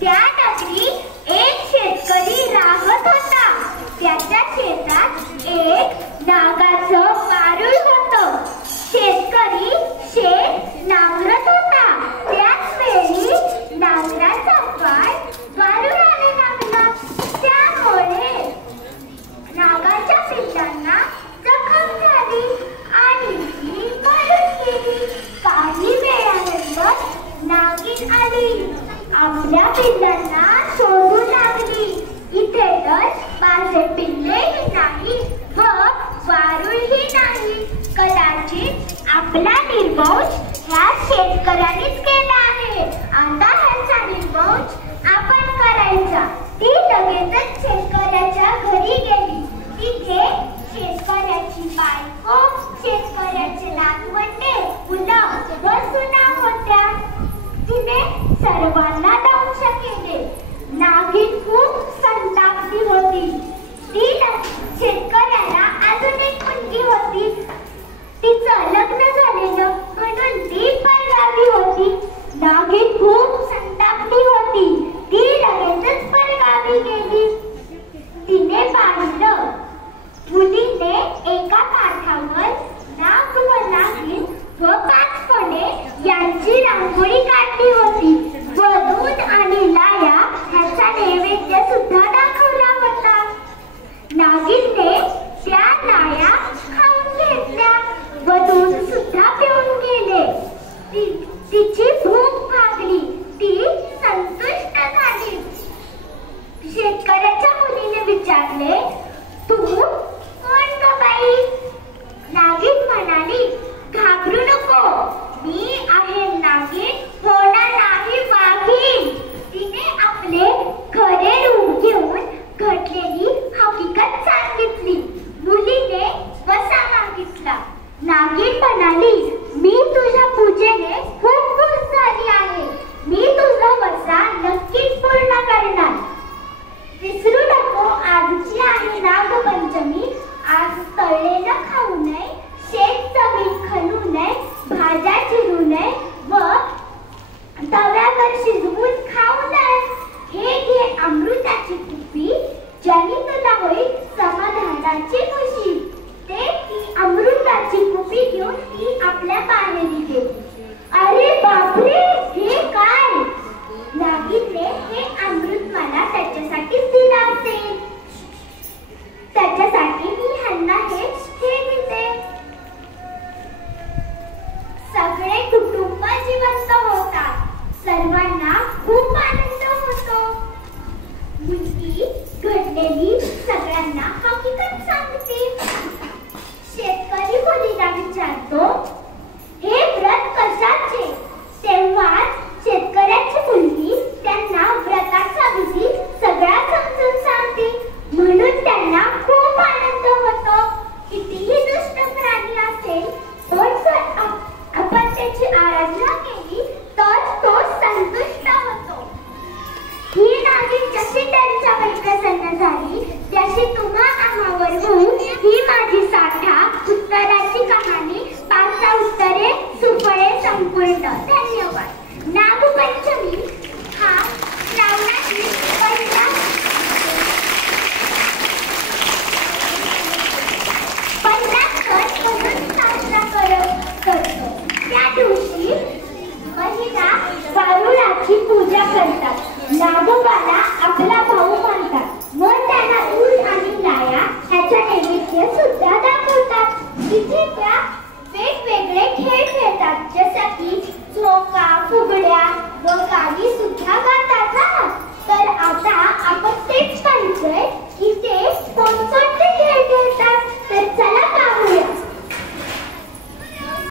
त्या नगरी एक शेतकरी राहत होता. त्याच्या शेतात एक नागाचं वारूळ होतं. शेतकरी शेत नांगरत होता. त्याच वेळी नांगराचा पाय वारुळाने लागला. त्यामुळे नागाच्या पिल्लांना जखम झाली आणि ती मरून गेली. काही वेळानंतर नागिन आली. आपल्या पिल्लांना शोधू लागली. इथे तर माझे पिल्लेही नाही व वारूळही नाही. कदाचित आपला निर्वंश ह्या शेतकऱ्यानेच केला आहे. आता ह्याचा निर्वंश आपण करायचा. ती लगेचच शेतकऱ्याच्या घरी गेली. तिथे शेतकऱ्याची बायको, शेतकऱ्याचे नातवंडे, मुलं व सुना होत्या. तिने सर्वांना दंश केले. नागिन खूप संतापली होती. ती शेतकऱ्याला अजून एक मुलगी होती. तिचं लग्न झालेलं म्हणून ती परगावी होती. नागिन खूप संतापली होती. ती लगेचच परगावी गेली. तिने पाहिलं मुलीने एका काठावर नाग व नागिन व पाचपणे यांची रांगोळी काढली होती व दूध आणि लाया ह्याचा नैवेद्य सुद्धा दाखवला होता. नागिनने त्या लाया खाऊन घेतल्या व दूध सुद्धा पिऊन गेले. तिची भूक भागली. ती संतुष्ट झाली. शेतकऱ्याच्या मुलीने विचारले, तू कोण ग बाई? नागिन म्हणाली, घाबरू नको, मी आहे नागिन, होणार नाही वाघीण. तिने आपले खरे रूप घेऊन घडलेली हकीकत सांगितली. मुलीने वसा मागितला. नागिन म्हणाली, मी तुझ्या पूजेने खूप खुश झाली आहे. मी तुझा वसा नक्कीच पूर्ण करणार. विसरू नको, आजची आहे नागपंचमी. आज तळलेलं खाऊ नये, शेत जमीन खणू नये, भाज्या चिरू नये व तव्यावर शिजवून खाऊ नये. हे घे अमृताची कुपी, ज्याने तुला होईल समाधानाची खुशी. ते ती अमृताची कुपी घेऊन ती आपल्या बाहेरी गेली. अरे बापरे, हे काय? नागिनने हे अमृत मला त्याच्यासाठीच दिलं असेल. त्याच्यासाठी मी ह्यांना हे दिले. सगळे कुटुंब जिवंत होतात. सर्वांना खूप आनंद होतो. मुलगी घडलेली सगळ्यांना हकीकत सांगते. शेतकरी मुलीला विचारतो, हे व्रत कशाचे? तेव्हाच शेतकऱ्याची मुलगी त्यांना व्रताचा विधी सगळा समजून सांगते. म्हणून त्यांना खूप आनंद होतो. कितीही दुष्ट प्राणी असेल पण जर आपण त्याची आराधना केली तर तो संतुष्ट होतो. ही नागिन जशी त्यांच्यावर प्रसन्न झाली त्याशी तुम्हा आम्हावर होऊन ही माझी साठा उत्तराची कहाणी 5 उत्तरे सुफळे संपूर्ण. धन्यवाद. नागपंचमी हा श्रावणातील पहिला सण म्हणून साजरा करतो. त्या दिवशी महिला वारुळाची पूजा करतात. नागोबाला आपला